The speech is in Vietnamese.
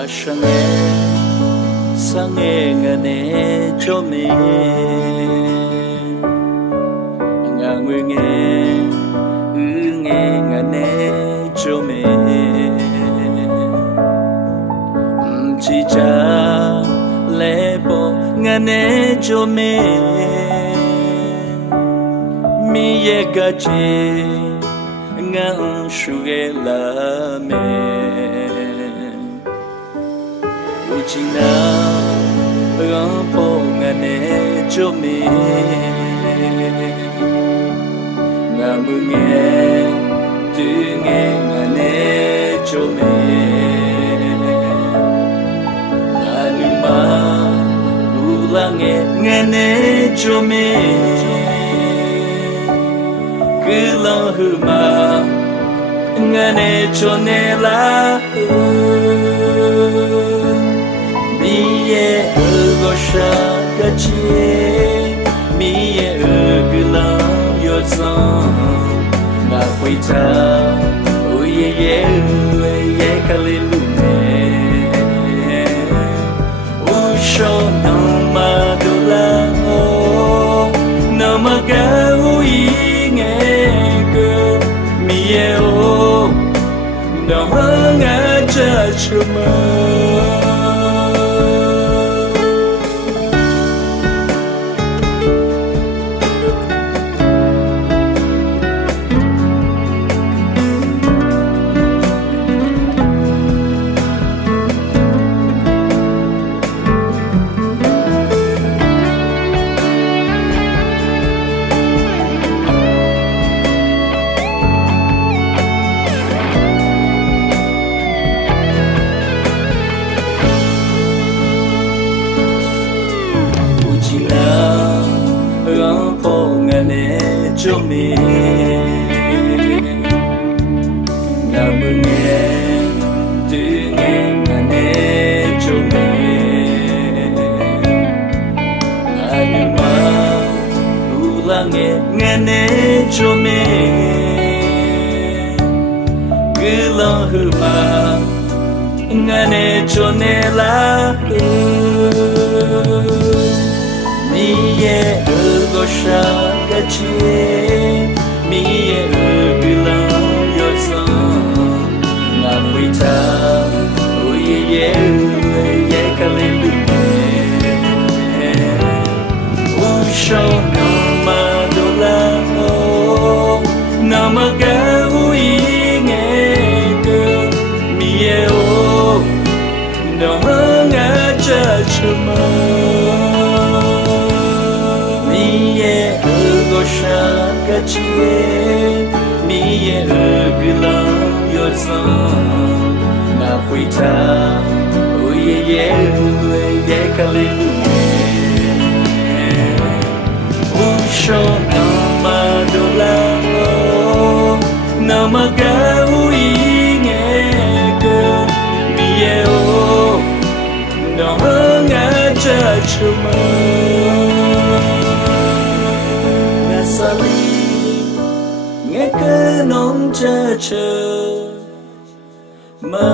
Ashange sange ngane chome ngangwenge ngane chome chicha lebo ngane chome mi yegache ngang shuge la me Uchina rampo ngane chome ngamunge tunge ngane chome anuma ulange ngane chome kulahuma ngane chone la Miye ugosha gachi Miye ugulan yozan Na huita Uye ye uye kalilume Usho nama dola Namaga uinge ke Miye o Namanga jachuma Chome namunge tunge ngane chome anuma ulange ngane chome gulahuma ngane chone la Miye ugosha gachi Miye ugulan yozan Na huita Uye ye kalilume Usho nama dola Namaga uinge ke Miye o Namanga jachuma Gachi miye ugulan yozan Na huita uye ye kalilume Usho nama dola Namaga uinge ke Miye o Namanga jachuma Sali ngeke nong cha cha ma